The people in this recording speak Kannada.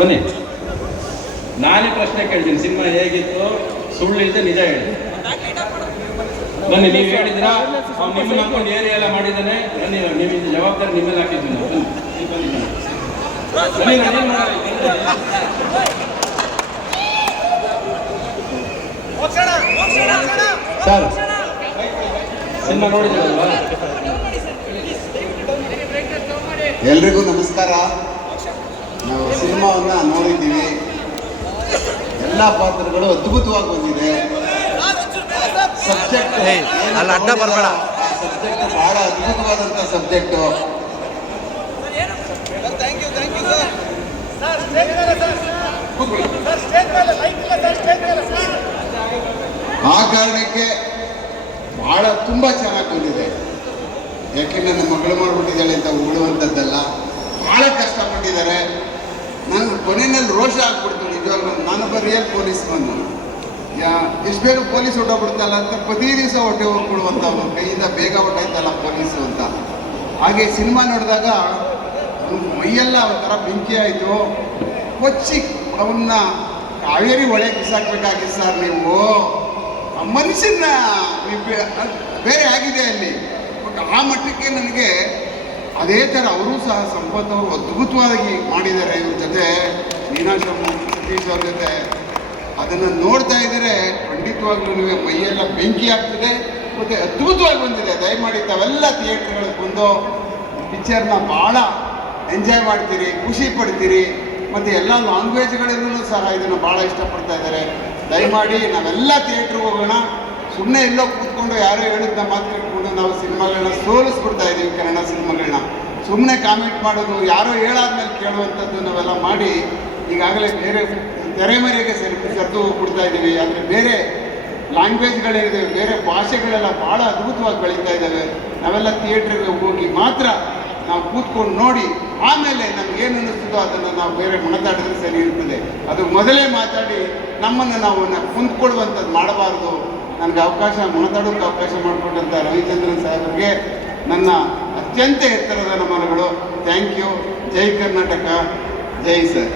ಬನ್ನಿ, ನಾನೇ ಪ್ರಶ್ನೆ ಕೇಳ್ತೀನಿ. ಸಿನಿಮಾ ಹೇಗಿತ್ತು? ಸುಳ್ಳಿಲ್ಲದೆ ನಿಜ ಹೇಳಿ. ಬನ್ನಿ, ನೀವು ಹೇಳಿದ್ರಾ ನಿಮ್ಮನ್ನ ಹಾಕೊಂಡು ಏರಿಯಾ ಎಲ್ಲ ಮಾಡಿದ್ದಾನೆ, ನಿಮ್ಮ ಜವಾಬ್ದಾರಿ ನಿಮ್ಮೆಲ್ಲ ಹಾಕಿದ್ದೀನಿ. ಬನ್ನಿ, ನಾನೇನು ಮಾಡಲ್ಲ. ಸರ್, ಸಿನಿಮಾ ನೋಡಿದ್ದೀರಲ್ವಾ? ಎಲ್ರಿಗೂ ನಮಸ್ಕಾರ. ನಾವು ಸಿನಿಮಾವನ್ನ ನೋಡಿದ್ದೀವಿ. ಎಲ್ಲ ಪಾತ್ರಗಳು ಅದ್ಭುತವಾಗಿ ಬಂದಿದೆ. ಸಬ್ಜೆಕ್ಟ್ ಅಲ್ಲಿ ಅಡ್ಡ ಬರಬೇಡ. ಸಬ್ಜೆಕ್ಟ್ ಬಹಳ ಅದ್ಭುತವಾದಂಥ ಸಬ್ಜೆಕ್ಟು. ಆ ಕಾರಣಕ್ಕೆ ಬಹಳ ತುಂಬ ಚೆನ್ನಾಗಿ ಬಂದಿದೆ. ಯಾಕೆಂದ್ರೆ ನನ್ನ ಮಗಳು ಮಾಡ್ಬಿಟ್ಟಿದ್ದಾಳೆ ಅಂತ ಉಗುಳುವಂಥದ್ದಲ್ಲ, ಭಾಳ ಕಷ್ಟಪಟ್ಟಿದ್ದಾರೆ. ನಾನು ಕೊನೆಯಲ್ಲಿ ರೋಷ ಆಗ್ಬಿಡ್ತು ನಿಜವಾಗ್ಲೂ. ನಾನೊಬ್ಬ ರಿಯಲ್ ಪೊಲೀಸ್ ಮನ್ನು. ಎಷ್ಟು ಬೇಗ ಪೊಲೀಸ್ ಹೊಟ್ಟೋಗ್ಬಿಡ್ತಲ್ಲ ಅಂತ ಪ್ರತಿ ದಿವಸ ಹೊಟ್ಟೆ ಹೋಗ್ಬಿಡುವಂಥ ಕೈಯಿಂದ ಬೇಗ ಹೊಟ್ಟೈತಲ್ಲ ಪೊಲೀಸು ಅಂತ. ಹಾಗೆ ಸಿನಿಮಾ ನೋಡಿದಾಗ ಮೈಯೆಲ್ಲ ಒಂಥರ ಬೆಂಕಿ ಆಯಿತು. ಕೊಚ್ಚಿ ಅವನ್ನ ಕಾವೇರಿ ಒಳಗೆ ಬಿಸಾಕ್ಬೇಕಾಗಿತ್ತು ಸರ್. ನೀವು ಆ ಮನುಷ್ಯನ ಬೇರೆ ಆಗಿದೆ ಅಲ್ಲಿ. ಬಟ್ ಆ ಮಟ್ಟಕ್ಕೆ ನನಗೆ ಅದೇ ಥರ ಅವರು ಸಹ ಸಂಪತ್ ಅವರು ಅದ್ಭುತವಾಗಿ ಮಾಡಿದ್ದಾರೆ. ಇವ್ರ ಜೊತೆ ಮೀನಾಕ್ಷಮ್ಮ, ಸತೀಶ್ ಅವ್ರ ಜೊತೆ ಅದನ್ನು ನೋಡ್ತಾ ಇದ್ದರೆ ಖಂಡಿತವಾಗ್ಲೂ ಮೈಯೆಲ್ಲ ಬೆಂಕಿ ಆಗ್ತಿದೆ. ಮತ್ತು ಅದ್ಭುತವಾಗಿ ಬಂದಿದೆ. ದಯಮಾಡಿ ತಾವೆಲ್ಲ ಥಿಯೇಟ್ರ್ಗಳಿಗೆ ಬಂದು ಪಿಕ್ಚರ್ನ ಭಾಳ ಎಂಜಾಯ್ ಮಾಡ್ತೀರಿ, ಖುಷಿ ಪಡ್ತೀರಿ. ಮತ್ತು ಎಲ್ಲ ಲ್ಯಾಂಗ್ವೇಜ್ಗಳಲ್ಲೂ ಸಹ ಇದನ್ನು ಭಾಳ ಇಷ್ಟಪಡ್ತಾ ಇದ್ದಾರೆ. ದಯಮಾಡಿ ನಾವೆಲ್ಲ ಥಿಯೇಟ್ರಿಗೆ ಹೋಗೋಣ. ಸುಮ್ಮನೆ ಎಲ್ಲೋ ಕೂತ್ಕೊಂಡು ಯಾರೋ ಹೇಳಿದ್ನ ಮಾತು ಕೇಳ್ಕೊಂಡು ನಾವು ಸಿನಿಮಾಗಳನ್ನ ಸೋಲಿಸ್ಬಿಡ್ತಾ ಇದ್ದೀವಿ. ಕನ್ನಡ ಸಿನಿಮಾಗಳನ್ನ ಸುಮ್ಮನೆ ಕಾಮೆಂಟ್ ಮಾಡೋದು, ಯಾರೋ ಹೇಳಾದ್ಮೇಲೆ ಕೇಳುವಂಥದ್ದು ನಾವೆಲ್ಲ ಮಾಡಿ ಈಗಾಗಲೇ ಬೇರೆ ತೆರೆಮರೆಗೆ ಸರಿದು ಹೋಗ್ಬಿಡ್ತಾ ಇದ್ದೀವಿ. ಆದರೆ ಬೇರೆ ಲ್ಯಾಂಗ್ವೇಜ್ಗಳಿದೆ, ಬೇರೆ ಭಾಷೆಗಳೆಲ್ಲ ಭಾಳ ಅದ್ಭುತವಾಗಿ ಬೆಳೀತಾ ಇದ್ದಾವೆ. ನಾವೆಲ್ಲ ಥಿಯೇಟ್ರಿಗೆ ಹೋಗಿ ಮಾತ್ರ ನಾವು ಕೂತ್ಕೊಂಡು ನೋಡಿ ಆಮೇಲೆ ನಮಗೇನು ಅನ್ನಿಸ್ತದೋ ಅದನ್ನು ನಾವು ಬೇರೆ ಮಾತಾಡಿದ್ರೆ ಸರಿ ಇರ್ತದೆ. ಅದು ಮೊದಲೇ ಮಾತಾಡಿ ನಮ್ಮನ್ನು ನಾವು ಕುಂತ್ಕೊಳ್ಳುವಂಥದ್ದು ಮಾಡಬಾರ್ದು. ನನಗೆ ಮಾತಾಡೋಕ್ಕೆ ಅವಕಾಶ ಮಾಡಿಕೊಟ್ಟಂಥ ರವಿಚಂದ್ರನ್ ಸಾಹೇಬರಿಗೆ ನನ್ನ ಅತ್ಯಂತ ಎತ್ತರದ ನಮನಗಳು. Thank you. ಜೈ ಕರ್ನಾಟಕ, ಜೈ ಸರ್.